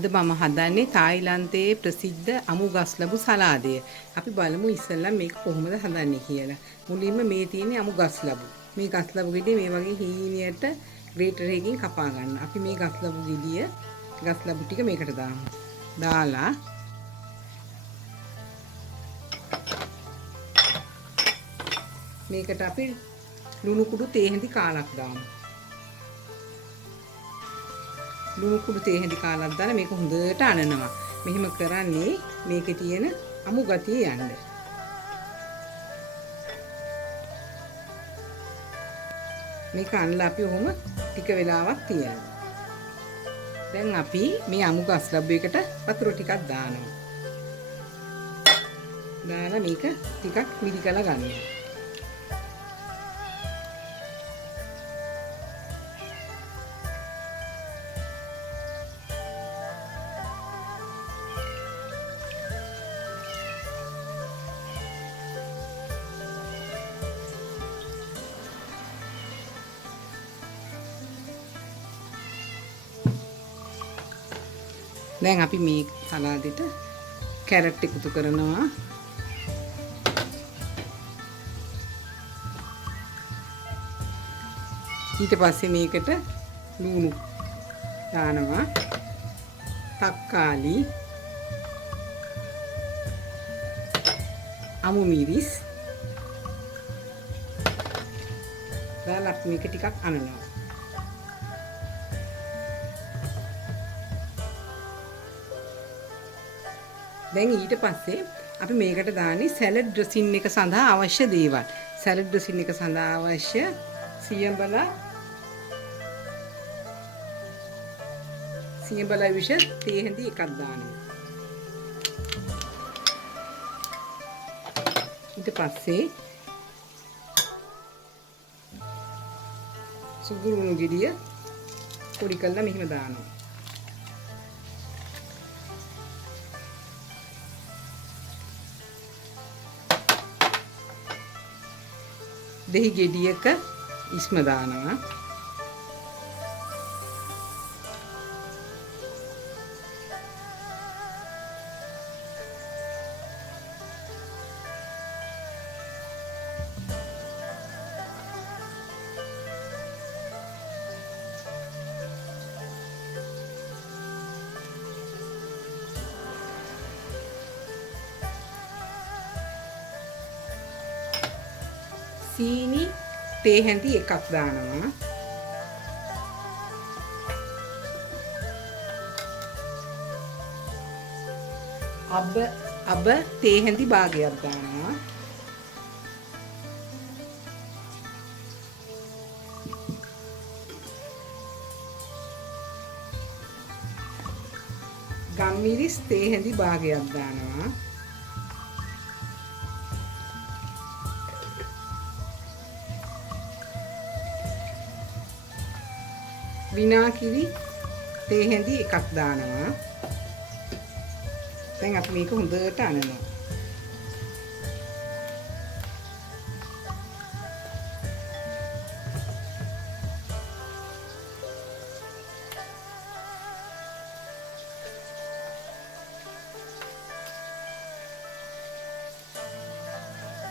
අද මම හදන්නේ තායිලන්තයේ ප්‍රසිද්ධ අමු ගස් ලැබු සලාදය. අපි බලමු ඉස්සෙල්ලා මේක කොහොමද හදන්නේ කියලා. මුලින්ම මේ තියෙන්නේ අමු ගස් ලැබු. මේ ගස් ලැබු ගෙඩිය මේ වගේ හීනියට ග්‍රේටර් එකකින් කපා ගන්න. අපි මේ ගස් ලැබු ගෙඩිය ගස් ලැබු ටික මේකට දාමු. දාලා මේකට අපි ලුණු කුඩු තේ හැඳි කාලක් දාමු. ලුණු කුඩු තේ හැඳි කාලක් දාලා මේක හොඳට අනනවා. මෙහෙම කරන්නේ මේකේ තියෙන අමු ගතිය යන්න. මේක අනලා අපි ඔහොම ටික වෙලාවක් තියනවා. දැන් අපි මේ අමු ගස් ලැබු එකට වතුර ටිකක් දානවා. දාලා මේක ටිකක් මිදි කරලා ගන්නවා. දැන් අපි මේ සලාදෙට කැරට් එකතු කරනවා. ඊට පස්සේ මේකට ලුණු දානවා. තක්කාලි, අමු මිරිස් දාලා මේක ටිකක් අනනවා. දැන් ඊට පස්සේ අපි මේකට දාන්නේ සැලඩ් ඩ්‍රෙසින් එක සඳහා අවශ්‍ය දේවල්. සැලඩ් ඩ්‍රෙසින් එක සඳහා අවශ්‍ය සියඹල විෂ තේ හැඳි එකක් දානවා. ඊට පස්සේ සුදුරුණු ගෙඩිය පොඩි කරලා මෙහෙම දානවා. දෙහි ගෙඩියක ඉස්ම දානවා. සීනි තේ හැඳි එකක් දානවා. අබ තේ හැඳි භාගයක් දානවා. ගම්මිරිස් තේ හැඳි භාගයක් දානවා. විනාකිරි තේ හැඳි එකක් දානවා. දැන් අපි මේක හොඳට අනනවා.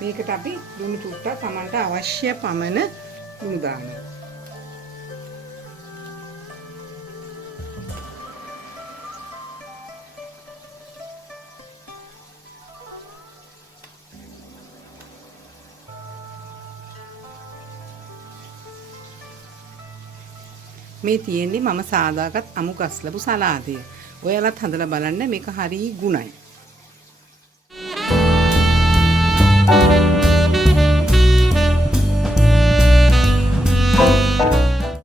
මේකට අපි ලුණු චුට්ටක් Tamanට අවශ්‍ය පමණ ලුණු දානවා. මේ තියෙන්නේ මම සාදාගත් අමු ගස් ලැබු සලාදය. ඔයාලත් හදලා බලන්න මේක හරිය ගුණයි.